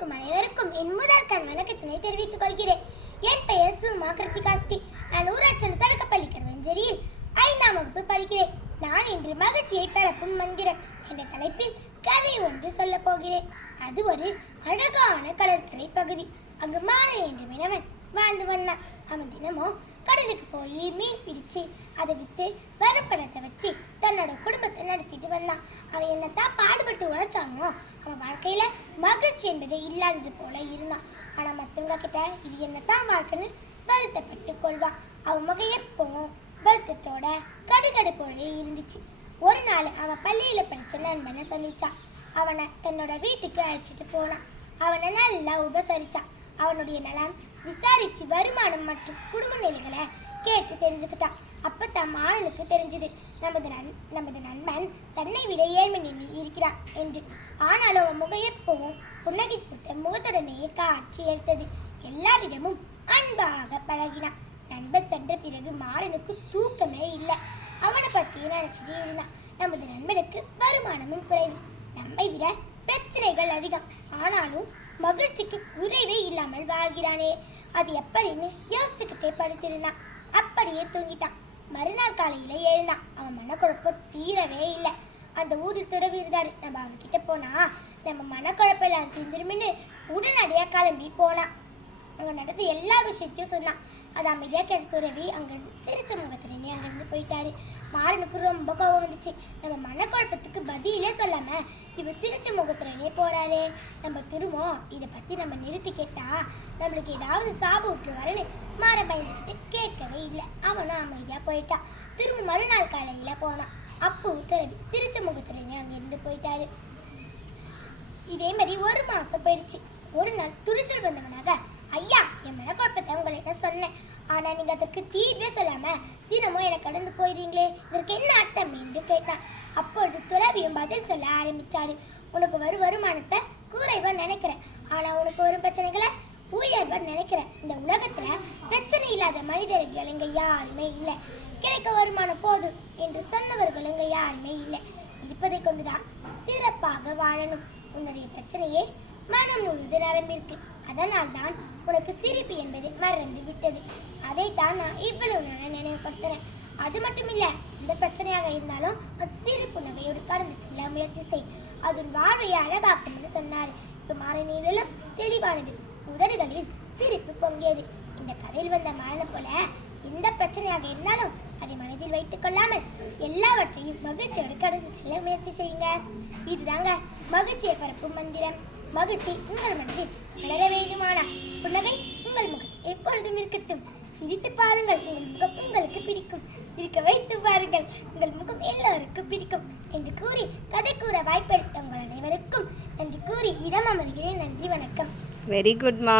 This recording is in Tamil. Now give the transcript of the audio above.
வந்திருக்கும் அனைவருக்கும் என் முதல் கண் வணக்கத்தினை தெரிவித்துக் கொள்கிறேன். என் பெயர் சுமா கிருத்திகாஸ்தி. நான் ஊராட்சி தொடக்கப்பள்ளி கடவஞ்சேரியில் 5ஆம் வகுப்பு படிக்கிறேன். நான் இன்று மகிழ்ச்சியை பரப்பும் மந்திரம் என்ற தலைப்பில் கதை ஒன்று சொல்ல போகிறேன். அது ஒரு அழகான கடற்கரை பகுதி. அங்கு மாறன் என்ற மீனவன் வாழ்ந்து வந்தான். அவன் தினமும் கடலுக்கு போய் மீன் பிடிச்சு அதை விற்று வரும் பணத்தை வச்சு தன்னோட குடும்பத்தை நடத்திட்டு வந்தான். அவன் என்னத்தான் பாடுபட்டு உழைச்சானோ அவன் வாழ்க்கையில மகிழ்ச்சி என்பது இல்லாதது போல இருந்தான். ஆனா மற்றவங்க கிட்ட இது என்னத்தான் வாழ்க்கைன்னு வருத்தப்பட்டு கொள்வான். அவன் முகம் எப்பவும் வருத்தத்தோட கடுகடுப்போட இருந்துச்சு. ஒரு நாள் அவன் பள்ளியில படிச்ச நண்பனை சந்திச்சான். அவனை தன்னோட வீட்டுக்கு அழைச்சிட்டு போனான். அவனை நல்லா உபசரிச்சான். அவனுடைய நலம் விசாரிச்சு வருமானம் மற்றும் குடும்ப நிலைகளை கேட்டு தெரிஞ்சுக்கிட்டான். அப்பத்தான் மாறனுக்கு தெரிஞ்சது நமது நண்பன் தன்னை விட ஏழ்மை இருக்கிறான் என்று. ஆனாலும் அவன் முகம் எப்பவும் புன்னகை கொடுத்த முகத்துடனே காட்சி எடுத்தது. எல்லாரிடமும் அன்பாக பழகினான். நண்பன் சென்ற பிறகு மாறனுக்கு தூக்கமே இல்லை. அவனை பற்றி நினைச்சிட்டே இருந்தான். நமது நண்பனுக்கு வருமானமும் குறைவு, நம்மை விட பிரச்சனைகள் அதிகம். ஆனாலும் மகிழ்ச்சிக்கு குறைவே இல்லாமல் வாழ்கிறானே, அது எப்படின்னு யோசிச்சுக்கிட்டே படுத்திருந்தான். அப்படியே தூங்கிட்டான். மறுநாள் காலையில எழுந்தான். அவன் மனக்குழப்பம் தீரவே இல்லை. அந்த ஊரில் துறவி இருந்தாரு. நம்ம அவன்கிட்ட போனா நம்ம மனக்குழப்பம் எல்லாம் தீர்ந்துருமின்னு உடனடியா கிளம்பி போனான். அங்க நடந்த எல்லா விஷயத்தையும் சொன்னான். அது அமைதியா கேட்ட துறவி அங்கிருந்து சிரிச்ச முகத்திலே அங்கிருந்து போயிட்டாரு. மாறனுக்கு ரொம்ப கோபம் வந்துச்சு. நம்ம மனக்குழப்பத்துக்கு பதிலே சொல்லாம இவர் சிரிச்ச முகத்திலே போறாரே, நம்ம திரும்பவும் இதை பத்தி நம்ம நிறுத்தி கேட்டா நம்மளுக்கு ஏதாவது சாபம் விட்டுருவாருன்னு மாற பயந்துக்கிட்டு கேட்கவே இல்லை. அவனும் அமைதியா போயிட்டான். திரும்ப மறுநாள் காலையில போனான். அப்போ துறவி சிரிச்ச முகத்திலே அங்கிருந்து போயிட்டாரு. இதே மாதிரி ஒரு மாசம் போயிடுச்சு. ஒரு நாள் துணிச்சல் வந்தவனாக, ஐயா, என் மனக்குழப்பத்தை உங்கள்கிட்ட சொன்னேன். ஆனா நீங்க அதற்கு தீர்வே சொல்லாம தினமும் எனக்கு கடந்து போயிடுறீங்களே, இதற்கு என்ன அர்த்தம் என்று கேட்டான். அப்பொழுது துறவியும் பதில் சொல்ல ஆரம்பிச்சாரு. உனக்கு வருமானத்தை குறைவா நினைக்கிறேன், ஆனா உனக்கு வரும் பிரச்சனைகளை உயர்வா நினைக்கிறேன். இந்த உலகத்துல பிரச்சனை இல்லாத மனிதர்கள் இங்க யாருமே இல்லை. கிடைக்க வருமானம் போதும் என்று சொன்னவர்கள் இங்க யாருமே இல்லை. இருப்பதை கொண்டுதான் சிறப்பாக வாழணும். உன்னுடைய பிரச்சனையே மனம் முழுது நிரம்பிருக்கு. அதனால் தான் உனக்கு சிரிப்பு என்பது மறந்து விட்டது. அதைத்தான் நான் இவ்வளவு நாள நினைவுபடுத்துறேன். அது மட்டும் இல்ல, எந்த பிரச்சனையாக இருந்தாலும் அது சிரிப்பு நகையோடு கடந்து செல்ல முயற்சி செய். அது வாழ்வை அழகாக்கும் என்று சொன்னார். இப்ப மாறனிலும் தெளிவானது. உதடுகளில் சிரிப்பு பொங்கியது. இந்த கதையில் வந்த மரணம் போல எந்த பிரச்சனையாக இருந்தாலும் அதை மனதில் வைத்துக் கொள்ளாமல் எல்லாவற்றையும் மகிழ்ச்சியோடு கடந்து செல்ல முயற்சி செய்யுங்க. இதுதாங்க மகிழ்ச்சியை பரப்பும் மந்திரம். மகிழ்ச்சி உங்கள் மனதில் வளர வேண்டுமானால் புன்னகை உங்கள் முகம் எப்பொழுதும் இருக்கட்டும். சிரித்து பாருங்கள், உங்கள் முகம் உங்களுக்கு பிடிக்கும். சிரிக்க வைத்து பாருங்கள், உங்கள் முகம் எல்லோருக்கும் பிடிக்கும் என்று கூறி கதை கூற வாய்ப்பளித்த உங்கள் அனைவருக்கும் நன்றி கூறி இடம் அமர்கிறேன். நன்றி, வணக்கம். வெரி குட்மா.